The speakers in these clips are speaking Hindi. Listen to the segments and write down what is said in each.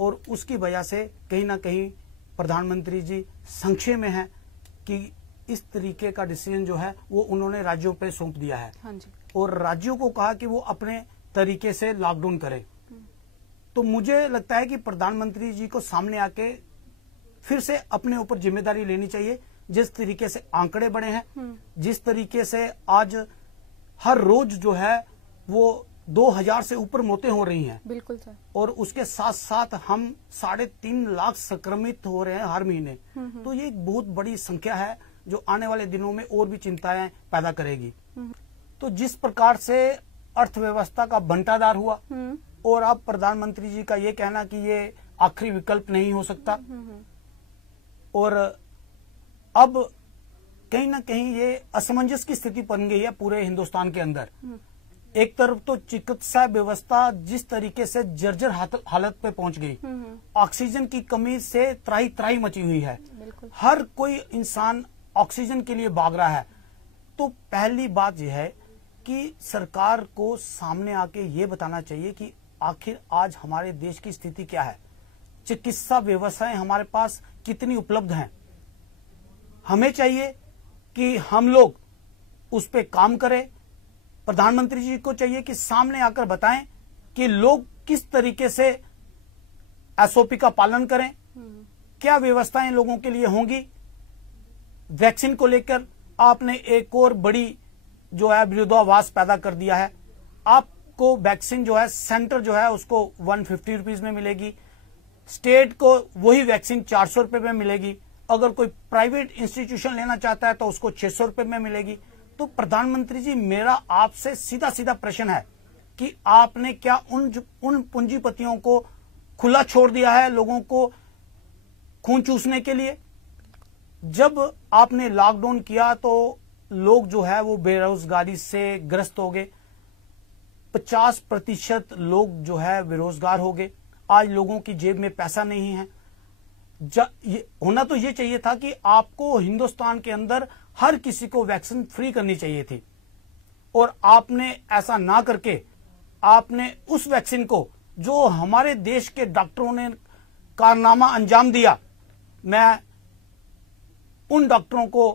और उसकी वजह से कहीं ना कहीं प्रधानमंत्री जी संशय में है कि इस तरीके का डिसीजन जो है वो उन्होंने राज्यों पे सौंप दिया है। हाँ जी। और राज्यों को कहा कि वो अपने तरीके से लॉकडाउन करें। तो मुझे लगता है कि प्रधानमंत्री जी को सामने आके फिर से अपने ऊपर जिम्मेदारी लेनी चाहिए। जिस तरीके से आंकड़े बढ़े हैं, जिस तरीके से आज हर रोज जो है वो 2000 से ऊपर मौतें हो रही हैं। बिल्कुल सर। और उसके साथ साथ हम 3.5 लाख संक्रमित हो रहे हैं हर महीने। तो ये एक बहुत बड़ी संख्या है जो आने वाले दिनों में और भी चिंताएं पैदा करेगी। तो जिस प्रकार से अर्थव्यवस्था का बंटादार हुआ और अब प्रधानमंत्री जी का ये कहना कि ये आखिरी विकल्प नहीं हो सकता, और अब कहीं ना कहीं ये असमंजस की स्थिति बन गई है पूरे हिंदुस्तान के अंदर। एक तरफ तो चिकित्सा व्यवस्था जिस तरीके से जर्जर हालत पे पहुंच गई, ऑक्सीजन की कमी से त्राही त्राही मची हुई है, हर कोई इंसान ऑक्सीजन के लिए भाग रहा है। तो पहली बात यह है कि सरकार को सामने आके ये बताना चाहिए कि आखिर आज हमारे देश की स्थिति क्या है, चिकित्सा व्यवस्थाएं हमारे पास कितनी उपलब्ध हैं। हमें चाहिए कि हम लोग उस पे काम करें। प्रधानमंत्री जी को चाहिए कि सामने आकर बताएं कि लोग किस तरीके से एसओपी का पालन करें, क्या व्यवस्थाएं लोगों के लिए होंगी। वैक्सीन को लेकर आपने एक और बड़ी जो है विरोधाभास पैदा कर दिया है। आपको वैक्सीन जो है सेंटर जो है उसको 150 रुपीज में मिलेगी, स्टेट को वही वैक्सीन 400 रुपए में मिलेगी, अगर कोई प्राइवेट इंस्टीट्यूशन लेना चाहता है तो उसको 600 रुपए में मिलेगी। तो प्रधानमंत्री जी, मेरा आपसे सीधा सीधा प्रश्न है कि आपने क्या उन पूंजीपतियों को खुला छोड़ दिया है लोगों को खून चूसने के लिए। जब आपने लॉकडाउन किया तो लोग जो है वो बेरोजगारी से ग्रस्त हो गए, 50% लोग जो है बेरोजगार हो गए। आज लोगों की जेब में पैसा नहीं है। होना तो ये चाहिए था कि आपको हिंदुस्तान के अंदर हर किसी को वैक्सीन फ्री करनी चाहिए थी, और आपने ऐसा ना करके आपने उस वैक्सीन को जो हमारे देश के डॉक्टरों ने कारनामा अंजाम दिया, मैं उन डॉक्टरों को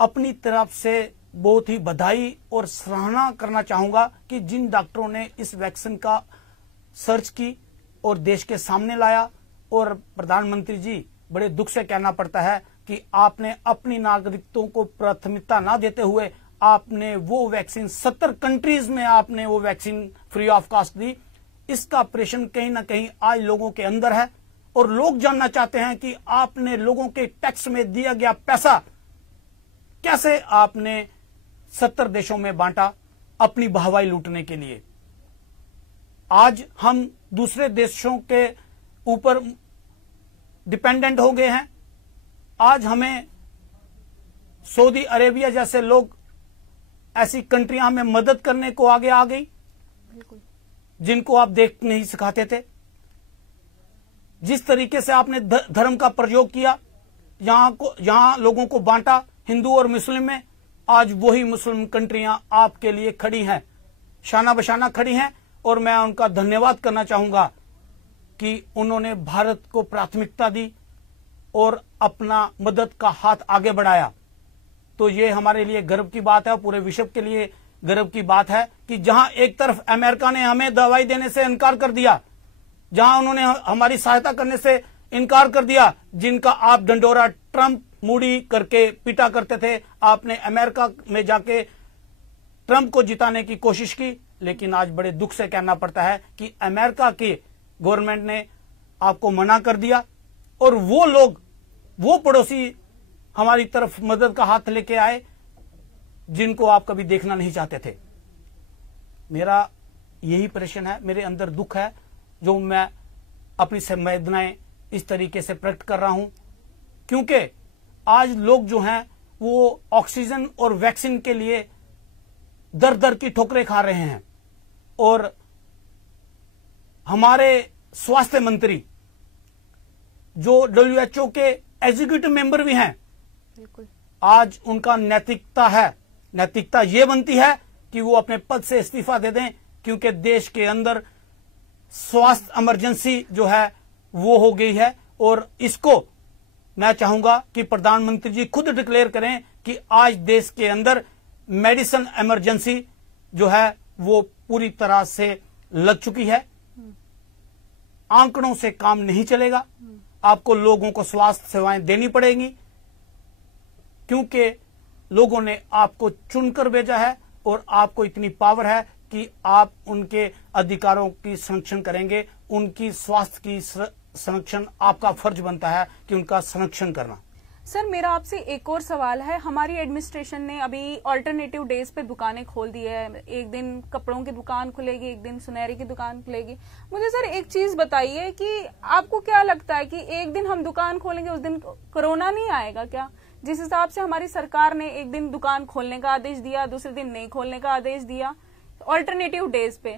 अपनी तरफ से बहुत ही बधाई और सराहना करना चाहूंगा कि जिन डॉक्टरों ने इस वैक्सीन का सर्च की और देश के सामने लाया। और प्रधानमंत्री जी, बड़े दुख से कहना पड़ता है कि आपने अपनी नागरिकों को प्राथमिकता ना देते हुए आपने वो वैक्सीन 70 कंट्रीज में आपने वो वैक्सीन फ्री ऑफ कॉस्ट दी। इसका ऑपरेशन कहीं ना कहीं आज लोगों के अंदर है, और लोग जानना चाहते हैं कि आपने लोगों के टैक्स में दिया गया पैसा कैसे आपने 70 देशों में बांटा अपनी वाहवाही लूटने के लिए। आज हम दूसरे देशों के ऊपर डिपेंडेंट हो गए हैं। आज हमें सऊदी अरेबिया जैसे लोग, ऐसी कंट्रियां हमें मदद करने को आगे आ गई जिनको आप देख नहीं सिखाते थे। जिस तरीके से आपने धर्म का प्रयोग किया, यहां लोगों को बांटा हिंदू और मुस्लिम में, आज वही मुस्लिम कंट्रियां आपके लिए खड़ी हैं, शाना बशाना खड़ी हैं। और मैं उनका धन्यवाद करना चाहूंगा कि उन्होंने भारत को प्राथमिकता दी और अपना मदद का हाथ आगे बढ़ाया। तो ये हमारे लिए गर्व की बात है और पूरे विश्व के लिए गर्व की बात है कि जहां एक तरफ अमेरिका ने हमें दवाई देने से इनकार कर दिया, जहां उन्होंने हमारी सहायता करने से इनकार कर दिया, जिनका आप डंडोरा ट्रंप मूडी करके पीटा करते थे, आपने अमेरिका में जाके ट्रंप को जिताने की कोशिश की। लेकिन आज बड़े दुख से कहना पड़ता है कि अमेरिका की गवर्नमेंट ने आपको मना कर दिया, और वो लोग, वो पड़ोसी हमारी तरफ मदद का हाथ लेके आए जिनको आप कभी देखना नहीं चाहते थे। मेरा यही प्रश्न है, मेरे अंदर दुख है, जो मैं अपनी संवेदनाएं इस तरीके से प्रकट कर रहा हूं, क्योंकि आज लोग जो हैं वो ऑक्सीजन और वैक्सीन के लिए दर दर की ठोकरें खा रहे हैं। और हमारे स्वास्थ्य मंत्री जो WHO के एग्जीक्यूटिव मेंबर भी हैं, आज उनका नैतिकता ये बनती है कि वो अपने पद से इस्तीफा दे दें, क्योंकि देश के अंदर स्वास्थ्य इमरजेंसी जो है वो हो गई है। और इसको मैं चाहूंगा कि प्रधानमंत्री जी खुद डिक्लेयर करें कि आज देश के अंदर मेडिसिन इमरजेंसी जो है वो पूरी तरह से लग चुकी है। आंकड़ों से काम नहीं चलेगा, आपको लोगों को स्वास्थ्य सेवाएं देनी पड़ेंगी, क्योंकि लोगों ने आपको चुनकर भेजा है और आपको इतनी पावर है कि आप उनके अधिकारों की संरक्षण करेंगे। उनकी स्वास्थ्य की संरक्षण आपका फर्ज बनता है कि उनका संरक्षण करना। सर, मेरा आपसे एक और सवाल है। हमारी एडमिनिस्ट्रेशन ने अभी ऑल्टरनेटिव डेज पे दुकानें खोल दी है। एक दिन कपड़ों की दुकान खुलेगी, एक दिन सुनहरी की दुकान खुलेगी। मुझे सर एक चीज बताइए कि आपको क्या लगता है कि एक दिन हम दुकान खोलेंगे उस दिन कोरोना नहीं आएगा क्या? जिस हिसाब से हमारी सरकार ने एक दिन दुकान खोलने का आदेश दिया, दूसरे दिन नहीं खोलने का आदेश दिया ऑल्टरनेटिव डेज पे,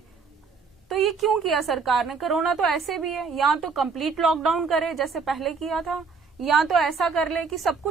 तो ये क्यों किया सरकार ने? कोरोना तो ऐसे भी है, या तो कंप्लीट लॉकडाउन करे जैसे पहले किया था, या तो ऐसा कर ले कि सब कुछ